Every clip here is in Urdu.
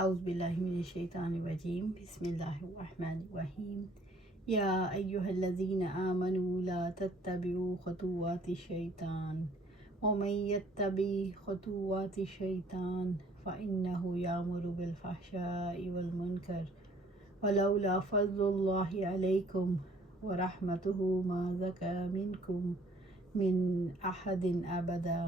اعوذ باللہ من الشیطان الرجیم بسم اللہ الرحمن الرحیم یا ایہا الذین آمنوا لا تتبعوا خطوات الشیطان ومن یتبع خطوات الشیطان فإنه یأمر بالفحشاء والمنکر ولولا فضل اللہ علیکم ورحمتہ ما زکا منکم من احد ابدا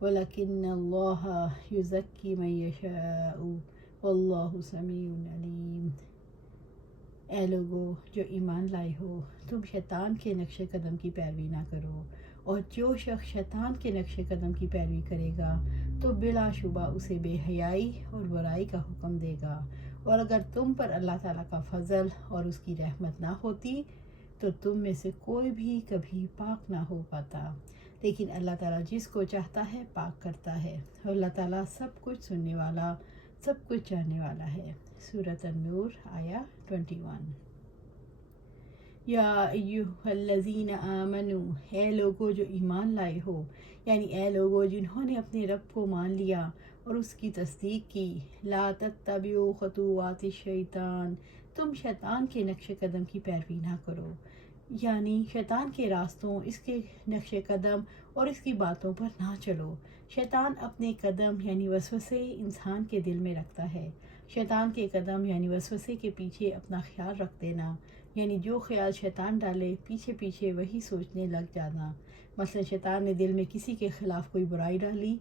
ولکن اللہ یزکی من یشاء واللہ سمیع علیم۔ اے لوگو جو ایمان لائے ہو، تم شیطان کے نقش قدم کی پیروی نہ کرو، اور جو شخص شیطان کے نقش قدم کی پیروی کرے گا تو بلا شبہ اسے بے حیائی اور برائی کا حکم دے گا، اور اگر تم پر اللہ تعالیٰ کا فضل اور اس کی رحمت نہ ہوتی تو تم میں سے کوئی بھی کبھی پاک نہ ہو پاتا، لیکن اللہ تعالیٰ جس کو چاہتا ہے پاک کرتا ہے، اور اللہ تعالیٰ سب کچھ سننے والا، سب کچھ جاننے والا ہے۔ سورۃ النور آیا 21۔ یا ایہا الذین آمنوا، اے لوگو جو ایمان لائے ہو، یعنی اے لوگو جنہوں نے اپنے رب کو مان لیا اور اس کی تصدیق کی، لا تتبعوا خطوات الشیطان، تم شیطان کے نقش قدم کی پیروی نہ کرو، یعنی شیطان کے راستوں، اس کے نقش قدم اور اس کی باتوں پر نہ چلو۔ شیطان اپنے قدم یعنی وسوسے انسان کے دل میں رکھتا ہے۔ شیطان کے قدم یعنی وسوسے کے پیچھے اپنا خیال رکھ دینا، یعنی جو خیال شیطان ڈالے پیچھے پیچھے وہی سوچنے لگ جانا۔ مثلا شیطان نے دل میں کسی کے خلاف کوئی برائی ڈالی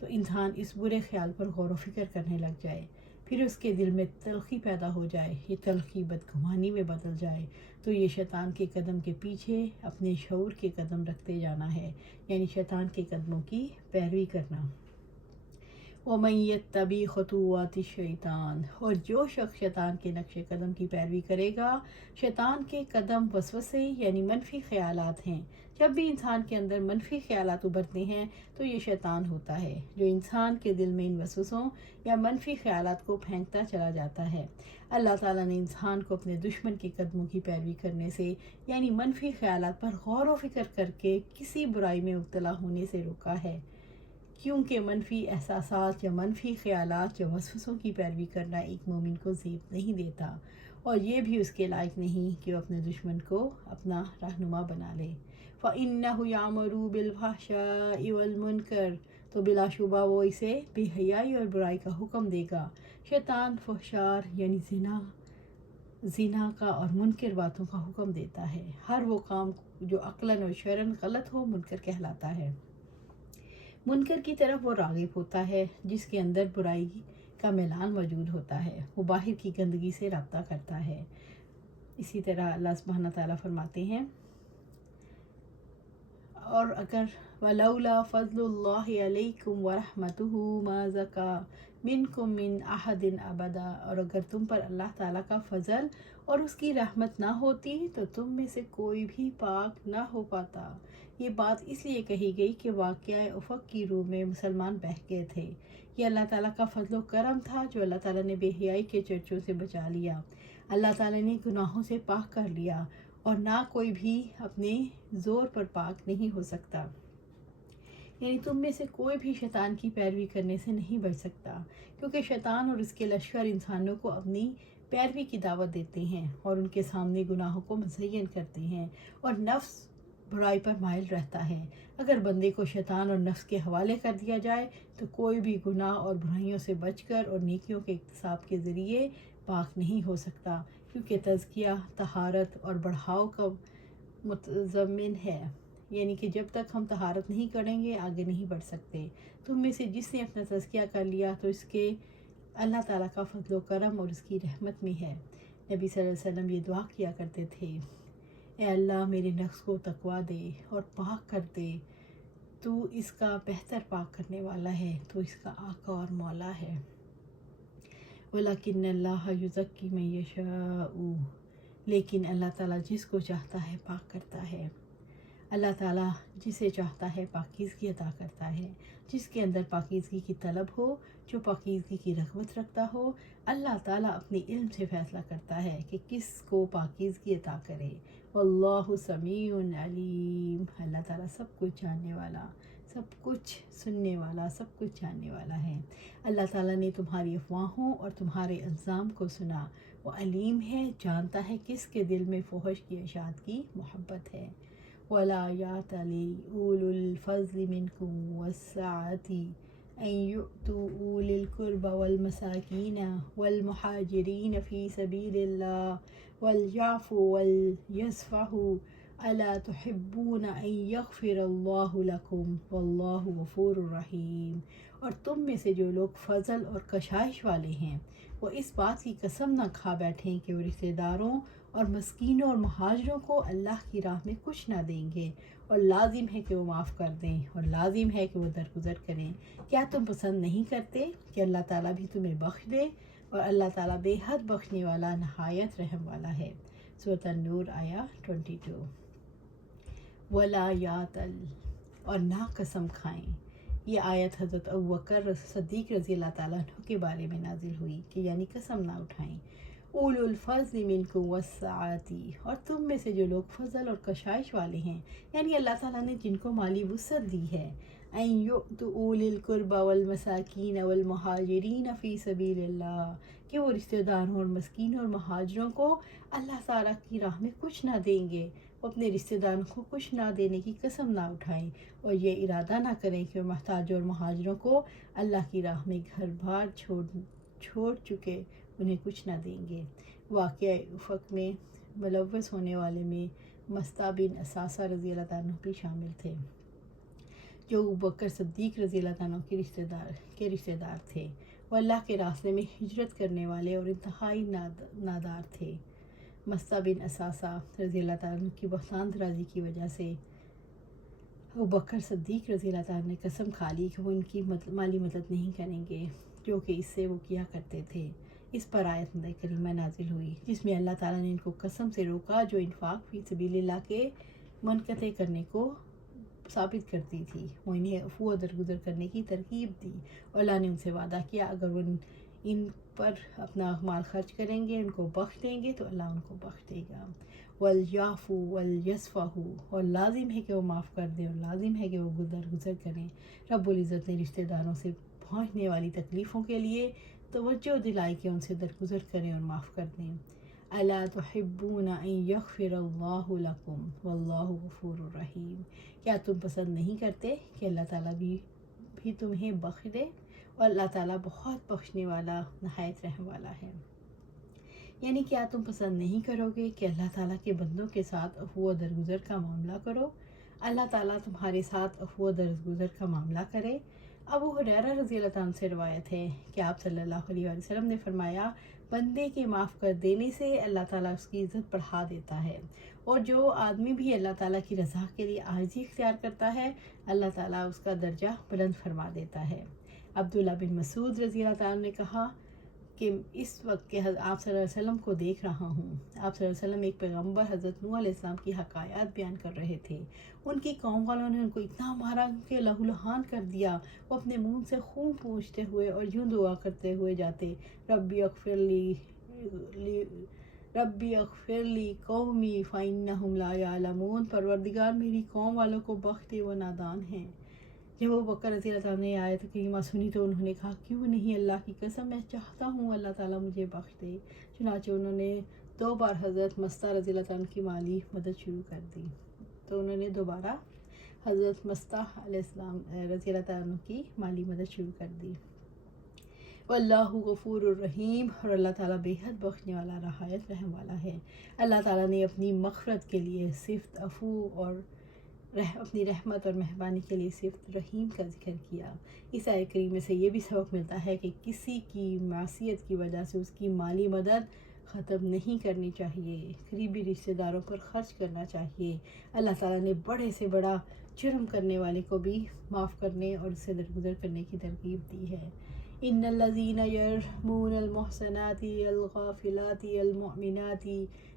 تو انسان اس برے خیال پر غور و فکر کرنے لگ جائے، پھر اس کے دل میں تلخی پیدا ہو جائے، یہ تلخی بدگمانی میں بدل جائے، تو یہ شیطان کے قدم کے پیچھے اپنے شعور کے قدم رکھتے جانا ہے، یعنی شیطان کے قدموں کی پیروی کرنا۔ وَمَن يَتَّبِعْ خُطُوَّاتِ الشَّيْطَانِ، اور جو شخص شیطان کے نقش قدم کی پیروی کرے گا، شیطان کے قدم وسوسے یعنی منفی خیالات ہیں۔ جب بھی انسان کے اندر منفی خیالات ابھرتے ہیں تو یہ شیطان ہوتا ہے جو انسان کے دل میں ان وسوسوں یا منفی خیالات کو پھینکتا چلا جاتا ہے۔ اللہ تعالیٰ نے انسان کو اپنے دشمن کے قدموں کی پیروی کرنے سے، یعنی منفی خیالات پر غور و فکر کر کے کسی برائی میں مبتلا ہونے سے روکا ہے، کیونکہ منفی احساسات یا منفی خیالات یا وسوسوں کی پیروی کرنا ایک مومن کو زیب نہیں دیتا، اور یہ بھی اس کے لائق نہیں کہ وہ اپنے دشمن کو اپنا رہنما بنا لے۔ فَإِنَّهُ يَأْمُرُ بِالْفَحْشَاءِ وَالْمُنکَرِ، تو بلا شبہ وہ اسے بے حیائی اور برائی کا حکم دے گا۔ شیطان فحشار یعنی زنا کا اور منکر باتوں کا حکم دیتا ہے۔ ہر وہ کام جو عقلاً اور شرعاً غلط ہو منکر کہلاتا ہے۔ منکر کی طرف وہ راغب ہوتا ہے جس کے اندر برائی کا میلان موجود ہوتا ہے، وہ باہر کی گندگی سے رابطہ کرتا ہے۔ اسی طرح اللہ سبحانہ تعالیٰ فرماتے ہیں، اور اگر وَلَوْلَا فَضْلُ اللَّهِ عَلَيْكُمْ وَرَحْمَتُهُ مَا زَكَا مِنْكُمْ مِنْ أَحَدٍ أَبَدًا، اور اگر تم پر اللہ تعالیٰ کا فضل اور اس کی رحمت نہ ہوتی تو تم میں سے کوئی بھی پاک نہ ہو پاتا۔ یہ بات اس لیے کہی گئی کہ واقعہ افق کی روح میں مسلمان بہہ گئے تھے۔ یہ اللہ تعالیٰ کا فضل و کرم تھا جو اللہ تعالیٰ نے بے حیائی کے چرچوں سے بچا لیا، اللہ تعالیٰ نے گناہوں سے پاک کر لیا، اور نہ کوئی بھی اپنے زور پر پاک نہیں ہو سکتا، یعنی تم میں سے کوئی بھی شیطان کی پیروی کرنے سے نہیں بچ سکتا، کیونکہ شیطان اور اس کے لشکر انسانوں کو اپنی پیروی کی دعوت دیتے ہیں اور ان کے سامنے گناہوں کو مزین کرتے ہیں، اور نفس برائی پر مائل رہتا ہے۔ اگر بندے کو شیطان اور نفس کے حوالے کر دیا جائے تو کوئی بھی گناہ اور برائیوں سے بچ کر اور نیکیوں کے اکتساب کے ذریعے پاک نہیں ہو سکتا، کیونکہ تزکیہ طہارت اور بڑھاؤ کا متضمن ہے، یعنی کہ جب تک ہم طہارت نہیں کریں گے آگے نہیں بڑھ سکتے۔ تم میں سے جس نے اپنا تزکیہ کر لیا تو اس کے اللہ تعالیٰ کا فضل و کرم اور اس کی رحمت میں ہے۔ نبی صلی اللہ علیہ وسلم یہ دعا کیا کرتے تھے، اے اللہ میرے نفس کو تقویٰ دے اور پاک کر دے، تو اس کا بہتر پاک کرنے والا ہے، تو اس کا آقا اور مولا ہے۔ وَلَكِنَّ اللَّهَ يُزَكِّي مَن يَشَاءُ، لیکن اللہ تعالیٰ جس کو چاہتا ہے پاک کرتا ہے۔ اللہ تعالیٰ جسے چاہتا ہے پاکیزگی عطا کرتا ہے، جس کے اندر پاکیزگی کی طلب ہو، جو پاکیزگی کی رغبت رکھتا ہو، اللہ تعالیٰ اپنے علم سے فیصلہ کرتا ہے کہ کس کو پاکیزگی عطا کرے۔ واللہ سمیع علیم، اللہ تعالیٰ سب کچھ جاننے والا، سب کچھ سننے والا، سب کچھ جاننے والا ہے۔ اللہ تعالیٰ نے تمہاری افواہوں اور تمہارے الزام کو سنا۔ وہ علیم ہے، جانتا ہے کس کے دل میں فحش کی اشاعت کی محبت ہے۔ وَلَا يَأْتَلِ أُولُو الْفَضْلِ مِنْكُمْ وَالسَّعَةِ أن يؤتوا أولي القربى والمساكين والمهاجرين في سبيل الله وليعفوا وليصفحوا ألا تحبون أن يغفر الله لكم والله غفور رحيم۔ اور تم میں سے جو لوگ فضل اور کشائش والے ہیں وہ اس بات کی قسم نہ کھا بیٹھیں کہ وہ رشتہ داروں اور مسکینوں اور مہاجروں کو اللہ کی راہ میں کچھ نہ دیں گے، اور لازم ہے کہ وہ معاف کر دیں، اور لازم ہے کہ وہ درگزر کریں۔ کیا تم پسند نہیں کرتے کہ اللہ تعالیٰ بھی تمہیں بخش دے؟ اور اللہ تعالیٰ بے حد بخشنے والا، نہایت رحم والا ہے۔ سورۃ النور آیا 22۔ وَلَا يَأْتَلْ، اور نہ قسم کھائیں۔ یہ آیت حضرت ابوبکر صدیق رضی اللہ تعالیٰ عنہ کے بارے میں نازل ہوئی کہ یعنی قسم نہ اٹھائیں۔ اولو الفضل منکم والسعاتی، اور تم میں سے جو لوگ فضل اور کشائش والے ہیں، یعنی اللہ تعالیٰ نے جن کو مالی وسعت دی ہے، ان یؤتوا اولی القربى والمساکین والمہاجرین فی سبیل اللہ، کہ وہ رشتہ داروں اور مسکینوں اور مہاجروں کو اللہ تعالیٰ کی راہ میں کچھ نہ دیں گے، وہ اپنے رشتہ داروں کو کچھ نہ دینے کی قسم نہ اٹھائیں، اور یہ ارادہ نہ کریں کہ وہ محتاجوں اور مہاجروں کو اللہ کی راہ میں گھر بار چھوڑ چکے انہیں کچھ نہ دیں گے۔ واقعہ افق میں ملوث ہونے والے میں مستہ بن اساسہ رضی اللہ عنہ بھی شامل تھے، جو ابوبکر صدیق رضی اللہ عنہ کے رشتہ دار تھے۔ وہ اللہ کے راستے میں ہجرت کرنے والے اور انتہائی نادار تھے۔ مستہ بن اساسہ رضی اللہ عنہ کی بہتان درازی کی وجہ سے ابوبکر صدیق رضی اللہ عنہ نے قسم کھا لی کہ وہ ان کی مالی مدد نہیں کریں گے، جو کہ اس سے وہ کیا کرتے تھے۔ اس پر آیت کریمہ نازل ہوئی جس میں اللہ تعالیٰ نے ان کو قسم سے روکا جو انفاق فی سبیل اللہ کے منقطع کرنے کو ثابت کرتی تھی۔ وہ انہیں عفو و درگزر کرنے کی ترغیب دی، اور اللہ نے ان سے وعدہ کیا اگر وہ ان پر اپنا مال خرچ کریں گے، ان کو بخش دیں گے تو اللہ ان کو بخش دے گا۔ وَلْيَعْفُوا وَلْيَصْفَحُوا، اور لازم ہے کہ وہ معاف کر دیں، اور لازم ہے کہ وہ درگزر کریں۔ رب العزت نے رشتہ داروں سے پہنچنے والی تکلیفوں کے لیے توجہ دلائی کہ ان سے درگزر کریں اور معاف کر دیں۔ الا تحبون ان یغفر اللہ لکم واللہ غفور رحیم، کیا تم پسند نہیں کرتے کہ اللہ تعالیٰ بھی تمہیں بخش دے، اور اللہ تعالیٰ بہت بخشنے والا، نہایت رحم والا ہے۔ یعنی کیا تم پسند نہیں کرو گے کہ اللہ تعالیٰ کے بندوں کے ساتھ عفو و درگزر کا معاملہ کرو، اللہ تعالیٰ تمہارے ساتھ عفو و درگزر کا معاملہ کرے۔ ابو ہریرہ رضی اللہ عنہ سے روایت ہے کہ آپ صلی اللہ علیہ وسلم نے فرمایا، بندے کے معاف کر دینے سے اللہ تعالیٰ اس کی عزت بڑھا دیتا ہے، اور جو آدمی بھی اللہ تعالیٰ کی رضا کے لیے عاجزی اختیار کرتا ہے، اللہ تعالیٰ اس کا درجہ بلند فرما دیتا ہے۔ عبداللہ بن مسعود رضی اللہ عنہ نے کہا کہ اس وقت کے آپ صلی اللہ علیہ وسلم کو دیکھ رہا ہوں۔ آپ صلی اللہ علیہ وسلم ایک پیغمبر حضرت نوح علیہ السلام کی حکایات بیان کر رہے تھے۔ ان کی قوم والوں نے ان کو اتنا مارا کہ لہو لہان کر دیا، وہ اپنے منہ سے خون پوچھتے ہوئے اور یوں دعا کرتے ہوئے جاتے، ربی اغفر لی قومی فانہم لا یعلمون، پروردگار میری قوم والوں کو بخش دے، وہ نادان ہیں۔ جب وہ بکر رضی اللہ تعالیٰ نے آیت کریمہ سنی تو انہوں نے کہا، کیوں نہیں، اللہ کی قسم میں چاہتا ہوں اللہ تعالیٰ مجھے بخش دے۔ چنانچہ انہوں نے 2 بار حضرت مستہ رضی اللہ عنہ کی مالی مدد شروع کر دی، تو انہوں نے دوبارہ حضرت مستہ علیہ السلام رضی اللہ عنہ کی مالی مدد شروع کر دی۔ واللہ غفور الرحیم، اور اللہ تعالیٰ بے حد بخشنے والا، نہایت رحم والا ہے۔ اللہ تعالیٰ نے اپنی مغفرت کے لیے صفت عفو اور اپنی رحمت اور مہربانی کے لیے صرف رحیم کا ذکر کیا۔ اس آیت کریمہ سے یہ بھی سبق ملتا ہے کہ کسی کی معصیت کی وجہ سے اس کی مالی مدد ختم نہیں کرنی چاہیے، قریبی رشتہ داروں پر خرچ کرنا چاہیے۔ اللہ تعالیٰ نے بڑے سے بڑا جرم کرنے والے کو بھی معاف کرنے اور اس سے درگزر کرنے کی ترغیب دی ہے۔ ان الذین یرمون المحصنات الغافلات المؤمنات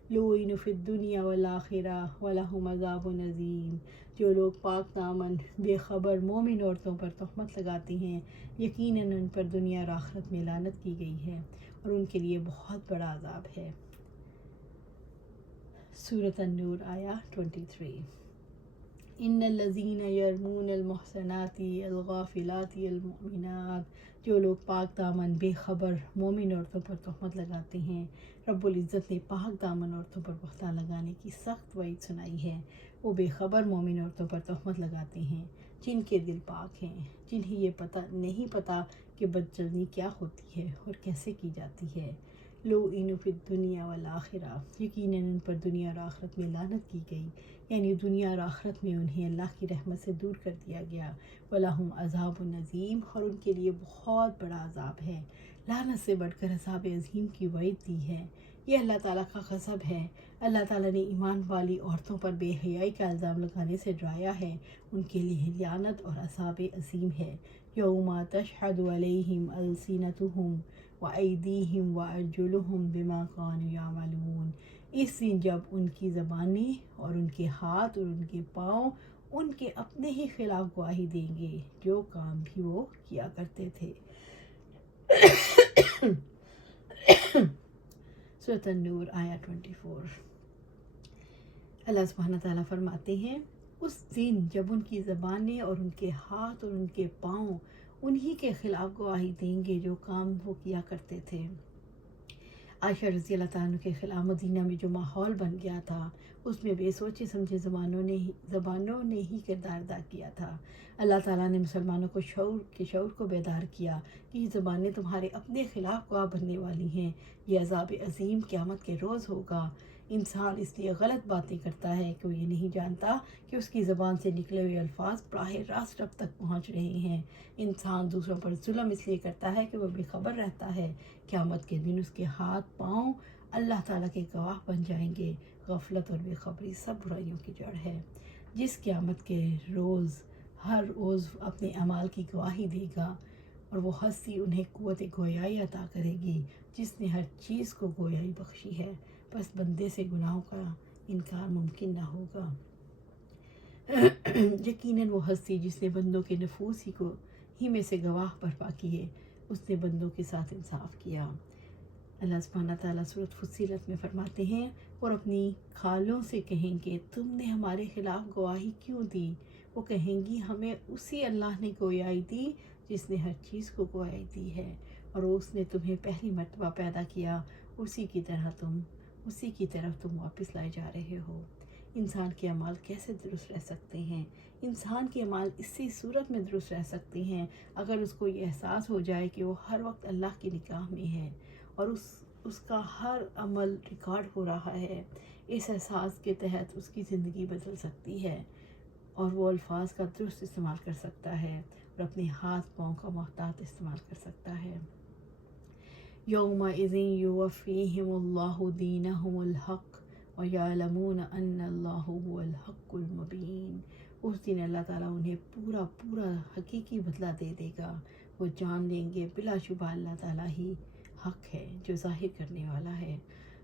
لعنوا فی الدنیا والآخرہ ولہم عذاب عظیم، جو لوگ پاک دامن بے خبر مومن عورتوں پر تہمت لگاتی ہیں، یقیناً ان پر دنیا اور آخرت میں لعنت کی گئی ہے، اور ان کے لیے بہت بڑا عذاب ہے۔ سورۃ النور آیا 23۔ ان الذین یرمون المحصنات الغافلات المؤمنات، جو لوگ پاک دامن بے خبر مومن عورتوں پر تہمت لگاتے ہیں، رب العزت نے پاک دامن عورتوں پر بہتان لگانے کی سخت وعید سنائی ہے۔ وہ بے خبر مومن عورتوں پر تہمت لگاتے ہیں جن کے دل پاک ہیں، جنہیں یہ نہیں پتہ کہ بدچلنی کیا ہوتی ہے اور کیسے کی جاتی ہے۔ لُعِنُوا فِی الدُّنْیَا وَالْآخِرَۃ، یقیناً ان پر دنیا اور آخرت میں لعنت کی گئی، یعنی دنیا اور آخرت میں انہیں اللہ کی رحمت سے دور کر دیا گیا۔ وَلَہُمْ عَذَابٌ عَظِیمٌ، اور ان کے لیے بہت بڑا عذاب ہے۔ لعنت سے بڑھ کر عذاب عظیم کی وعید دی ہے۔ یہ اللہ تعالیٰ کا غضب ہے۔ اللہ تعالیٰ نے ایمان والی عورتوں پر بے حیائی کا الزام لگانے سے ڈرایا ہے۔ ان کے لیے لعنت اور عذاب عظیم ہے۔ یوم تشہد علیہم السنتہم وایدیہم وارجلہم بما کانوا یعملون، اس دن جب ان کی زبانیں اور ان کے ہاتھ اور ان کے پاؤں ان کے اپنے ہی خلاف گواہی دیں گے جو کام بھی وہ کیا کرتے تھے۔ سورۃ النور آیہ 24۔ اللہ سبحانہ تعالیٰ فرماتے ہیں اس دن جب ان کی زبانیں اور ان کے ہاتھ اور ان کے پاؤں انہی کے خلاف گواہی دیں گے جو کام وہ کیا کرتے تھے۔ عائشہ رضی اللہ تعالیٰ عنہ کے خلاف مدینہ میں جو ماحول بن گیا تھا، اس میں بے سوچے سمجھے زبانوں نے ہی کردار ادا کیا تھا۔ اللہ تعالیٰ نے مسلمانوں کو شعور کو بیدار کیا کہ یہ زبانیں تمہارے اپنے خلاف گواہ بننے والی ہیں، یہ عذاب عظیم قیامت کے روز ہوگا۔ انسان اس لیے غلط باتیں کرتا ہے کہ وہ یہ نہیں جانتا کہ اس کی زبان سے نکلے ہوئے الفاظ براہ راست رب تک پہنچ رہے ہیں۔ انسان دوسروں پر ظلم اس لیے کرتا ہے کہ وہ بے خبر رہتا ہے۔ قیامت کے دن اس کے ہاتھ پاؤں اللہ تعالیٰ کے گواہ بن جائیں گے۔ غفلت اور بے خبری سب برائیوں کی جڑ ہے۔ جس قیامت کے روز ہر عضو اپنے اعمال کی گواہی دے گا اور وہ ہستی انہیں قوت گویائی عطا کرے گی جس نے ہر چیز کو گویائی بخشی ہے، بس بندے سے گناہوں کا انکار ممکن نہ ہوگا۔ یقیناً وہ ہستی جس نے بندوں کے نفوس ہی میں سے گواہ برپا کیے، اس نے بندوں کے ساتھ انصاف کیا۔ اللہ سبحانہ تعالیٰ سورۃ فصلت میں فرماتے ہیں اور اپنی خالوں سے کہیں گے تم نے ہمارے خلاف گواہی کیوں دی؟ وہ کہیں گی ہمیں اسی اللہ نے گویائی دی جس نے ہر چیز کو گویائی دی ہے، اور اس نے تمہیں پہلی مرتبہ پیدا کیا، اسی کی طرف تم واپس لائے جا رہے ہو۔ انسان کے اعمال کیسے درست رہ سکتے ہیں؟ انسان کے اعمال اسی صورت میں درست رہ سکتے ہیں اگر اس کو یہ احساس ہو جائے کہ وہ ہر وقت اللہ کی نگاہ میں ہے اور اس کا ہر عمل ریکارڈ ہو رہا ہے۔ اس احساس کے تحت اس کی زندگی بدل سکتی ہے اور وہ الفاظ کا درست استعمال کر سکتا ہے اور اپنے ہاتھ پاؤں کا محتاط استعمال کر سکتا ہے۔ یومئذ یوفیہم اللہ دینہم الحق ویعلمون ان اللہ هو الحق المبین، اس دن اللہ تعالیٰ انہیں پورا حقیقی بدلہ دے دے گا۔ وہ جان لیں گے بلا شبہ اللہ تعالیٰ ہی حق ہے جو ظاہر کرنے والا ہے۔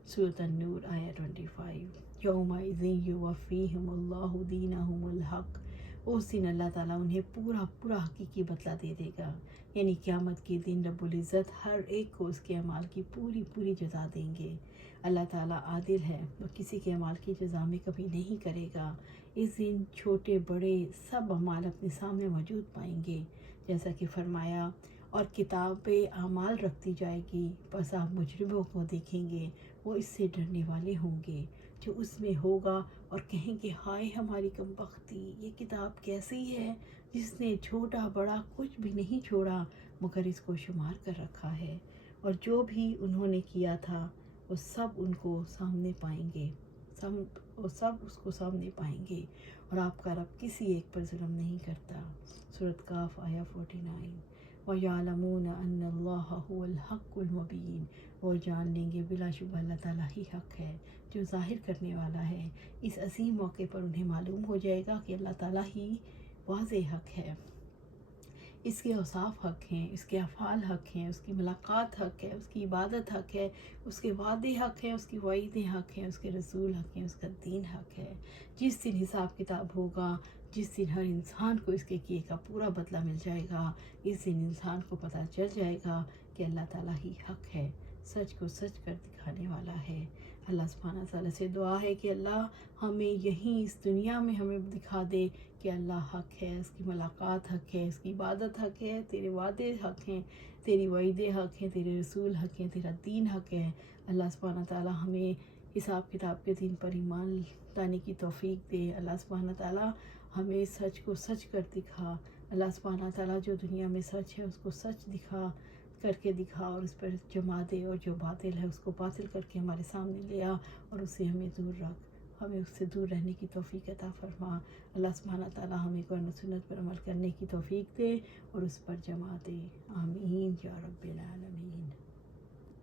سورۃ النور آیہ 25۔ یومئذ یوفیہم اللہ دینہم الحق، اس دن اللہ تعالیٰ انہیں پورا حقیقی بدلہ دے دے گا، یعنی قیامت کے دن رب العزت ہر ایک کو اس کے اعمال کی پوری جزا دیں گے۔ اللہ تعالیٰ عادل ہے، وہ کسی کے اعمال کی جزا میں کبھی نہیں کرے گا۔ اس دن چھوٹے بڑے سب اعمال اپنے سامنے موجود پائیں گے، جیسا کہ فرمایا اور کتاب اعمال رکھ دی جائے گی، بس آپ مجرموں کو دیکھیں گے، وہ اس سے ڈرنے والے ہوں گے جو اس میں ہوگا اور کہیں گے ہائے ہماری کمبختی، یہ کتاب کیسی ہے جس نے چھوٹا بڑا کچھ بھی نہیں چھوڑا مگر اس کو شمار کر رکھا ہے، اور جو بھی انہوں نے کیا تھا وہ سب ان کو سامنے پائیں گے، سب اس کو سامنے پائیں گے، اور آپ کا رب کسی ایک پر ظلم نہیں کرتا۔ سورۃ کاف آیہ 49۔ وَيَعْلَمُونَ أَنَّ اللَّهَ هُوَ الْحَقُّ الْمُبِينُ، وہ جان لیں گے بلا شبہ اللہ تعالیٰ ہی حق ہے جو ظاہر کرنے والا ہے۔ اس عظیم موقع پر انہیں معلوم ہو جائے گا کہ اللہ تعالیٰ ہی واضح حق ہے، اس کے اوصاف حق ہیں، اس کے افعال حق ہیں، اس کی ملاقات حق ہے، اس کی عبادت حق ہے، اس کے وعدے حق ہیں، اس کی وعیدیں حق ہیں، اس کے رسول حق ہیں، اس کا دین حق ہے۔ جس دن حساب کتاب ہوگا، جس دن ہر انسان کو اس کے کیے کا پورا بدلہ مل جائے گا، اس دن انسان کو پتہ چل جائے گا کہ اللہ تعالیٰ ہی حق ہے، سچ کو سچ کر دکھانے والا ہے۔ اللہ سبحانہ تعالیٰ سے دعا ہے کہ اللہ ہمیں یہیں اس دنیا میں ہمیں دکھا دے کہ اللہ حق ہے، اس کی ملاقات حق ہے، اس کی عبادت حق ہے، تیرے وعدے حق ہیں، تیری وعیدیں حق ہیں، تیرے رسول حق ہیں، تیرا دین حق ہے۔ اللہ سبحانہ تعالیٰ ہمیں حساب کتاب کے دن پر ایمان لانے کی توفیق دے۔ اللہ سبحانہ تعالیٰ ہمیں سچ کو سچ کر دکھا۔ اللہ سبحانہ تعالیٰ جو دنیا میں سچ ہے اس کو سچ دکھا کر کے دکھا اور اس پر جما دے، اور جو باطل ہے اس کو باطل کر کے ہمارے سامنے لے آ اور اس سے ہمیں دور رکھ، ہمیں اس سے دور رہنے کی توفیق عطا فرما۔ اللہ سبحانہ تعالیٰ ہمیں قرآن و سنت پر عمل کرنے کی توفیق دے اور اس پر جما دے۔ آمین یا رب العالمین۔